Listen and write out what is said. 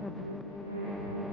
Thank you.